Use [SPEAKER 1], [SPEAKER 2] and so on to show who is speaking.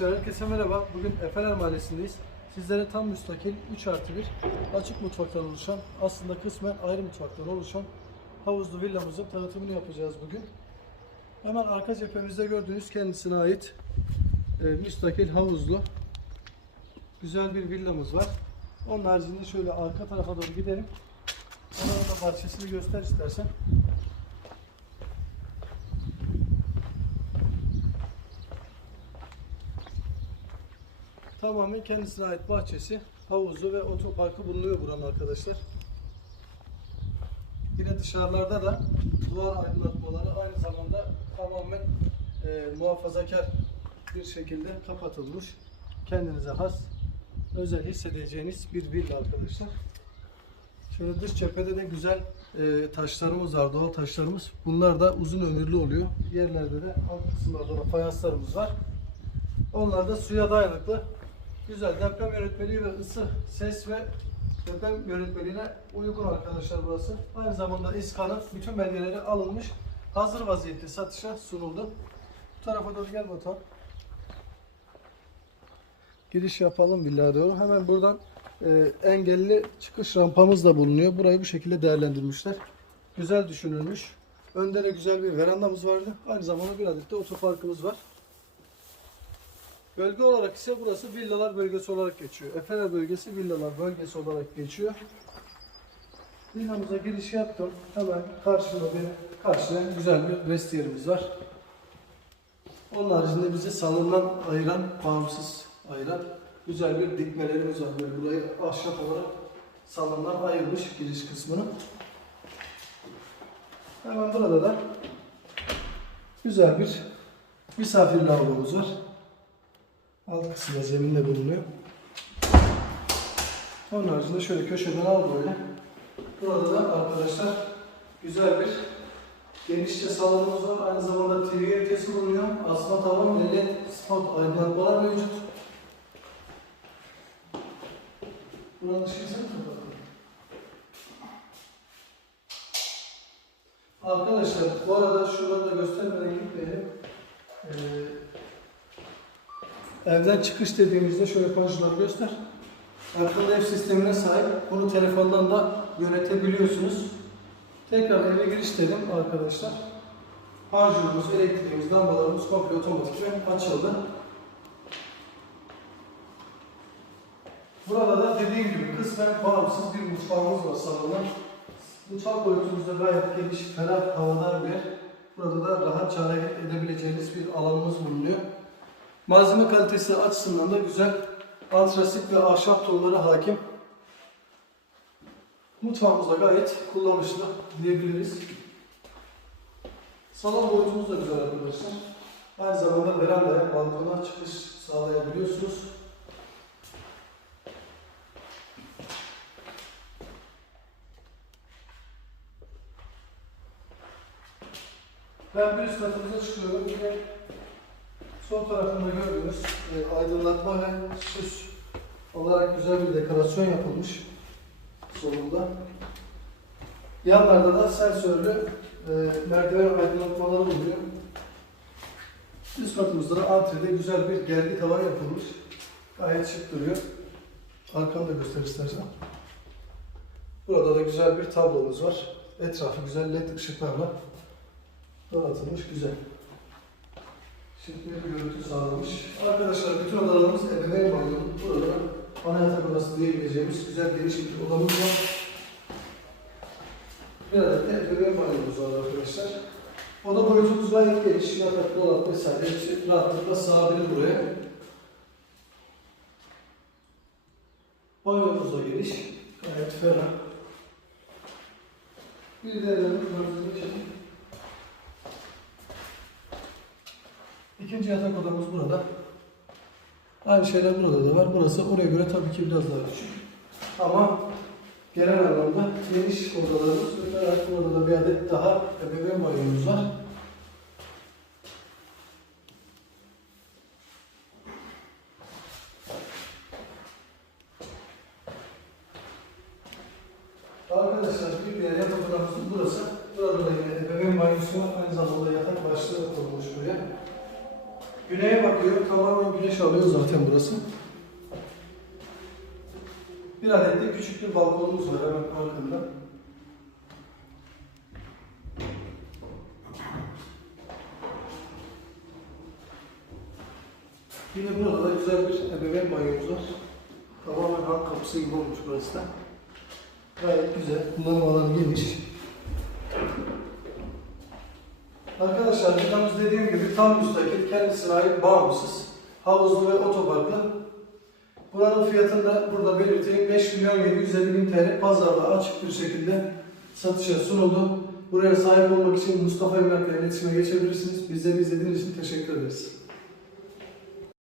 [SPEAKER 1] Herkese merhaba. Bugün Efeler Mahallesi'ndeyiz. Sizlere tam müstakil 3 artı 1 açık mutfaktan oluşan, aslında kısmen ayrı mutfaktan oluşan havuzlu villamızın tanıtımını yapacağız bugün. Hemen arka cephemizde gördüğünüz kendisine ait e, müstakil havuzlu güzel bir villamız var. Onun haricinde şöyle arka tarafa doğru gidelim. Oranın da bahçesini göster istersen. Tamamen kendisine ait bahçesi, havuzu ve otoparkı bulunuyor buranın arkadaşlar. Yine dışarılarda da duvar aydınlatmaları aynı zamanda tamamen e, muhafazakar bir şekilde kapatılmış. Kendinize has, özel hissedeceğiniz bir villa arkadaşlar. Şöyle dış cephede de güzel e, taşlarımız var, doğal taşlarımız. Bunlar da uzun ömürlü oluyor. Yerlerde de alt kısımlarda da fayanslarımız var. Onlar da suya dayanıklı. Güzel deprem yönetmeliği ve ısı, ses ve deprem yönetmeliğine uygun arkadaşlar burası. Aynı zamanda İSKA'nın bütün belgeleri alınmış. Hazır vaziyette satışa sunuldu. Bu tarafa doğru gel Batuhan. Giriş yapalım villaya doğru. Hemen buradan e, engelli çıkış rampamız da bulunuyor. Burayı bu şekilde değerlendirmişler. Güzel düşünülmüş. Önde de güzel bir verandamız vardı. Aynı zamanda bir adet de otoparkımız var. Bölge olarak ise burası villalar bölgesi olarak geçiyor. Efeler bölgesi villalar bölgesi olarak geçiyor. Villamıza giriş yaptım. Hemen karşımda bir karşılayan güzel bir vestiyerimiz var. Onun haricinde bizi salondan ayıran, bağımsız ayıran güzel bir dikmelerimiz var. Böyle burayı ahşap olarak salondan ayırmış giriş kısmını. Hemen burada da güzel bir misafir lavabomuz var. Alt kısımda zeminde bulunuyor. Onun haricinde şöyle köşeden al böyle. Burada da arkadaşlar güzel bir genişçe salonumuz var. Aynı zamanda TV ünitesi bulunuyor. Asma tavan ve led spot aydınlatmalar mevcut. Buranın ışığı sen. Arkadaşlar bu arada şurada da göstermeden gitmeyelim. Ee, Evden çıkış dediğimizde şöyle panjurları göster. Akıllı ev sistemine sahip. Bunu telefondan da yönetebiliyorsunuz. Tekrar eve giriş dedim arkadaşlar. Panjurumuz, elektriğimiz, lambalarımız komple otomatik ve açıldı. Burada da dediğim gibi kısmen bağımsız bir mutfağımız var salonda. Mutfak boyutumuzda gayet geniş, ferah, havadar bir. Burada da rahatça hareket edebileceğiniz bir alanımız bulunuyor. Malzeme kalitesi açısından da güzel. Antrasit ve ahşap tonlara hakim. Mutfağımız da gayet kullanışlı diyebiliriz. Salon boyutumuz da güzel arkadaşlar. Aynı zamanda verandaya, balkona çıkış sağlayabiliyorsunuz. Ben bir üst katımıza çıkıyorum. Yine Sol tarafında gördüğünüz e, aydınlatma ve süs olarak güzel bir dekorasyon yapılmış solunda. Yanlarda da sensörlü e, merdiven aydınlatmaları bulunuyor. Üst katımızda da antrede güzel bir gergi tavan yapılmış. Gayet şık duruyor. Arkamı da göster istersen. Burada da güzel bir tablomuz var. Etrafı güzel led ışıklarla donatılmış güzel. Şık bir görüntü sağlamış. Arkadaşlar bütün odalarımız ebeveyn banyo. Burada ana yatak odası diyebileceğimiz güzel geniş bir odamız var. Bir adet de ebeveyn banyomuz var arkadaşlar. Oda boyutumuz gayet geniş. Yatak, dolap vesaire hepsi rahatlıkla sığabilir buraya. Banyomuz da geniş. Gayet ferah. Bir de gördüğünüz için İkinci yatak odamız burada. Aynı şeyler burada da var. Burası oraya göre tabii ki biraz daha küçük. Ama genel anlamda geniş odalarımız ve burada da bir adet daha ebeveyn banyomuz var. Arkadaşlar bir diğer yatak odamız burası. Burada da yine ebeveyn banyosu var. Aynı zamanda yatak başlığı konulmuş buraya. Güneye bakıyor. Tamamen güneş alıyor zaten burası. Bir adet de küçük bir balkonumuz var hemen arkamda. Yine burada da güzel bir ebeveyn banyomuz var. Tamamen halk kapısı gibi olmuş burası da. Gayet güzel. Kullanım alanı geniş. Arkadaşlar villamız dediğim gibi tam müstakil, kendisine ait bağımsız, havuzlu ve otoparklı. Buranın fiyatını da burada belirteyim. 5 milyon 750 bin TL pazarda açık bir şekilde satışa sunuldu. Buraya sahip olmak için Mustafa Emlak'la iletişime geçebilirsiniz. Bizleri izlediğiniz için teşekkür ederiz.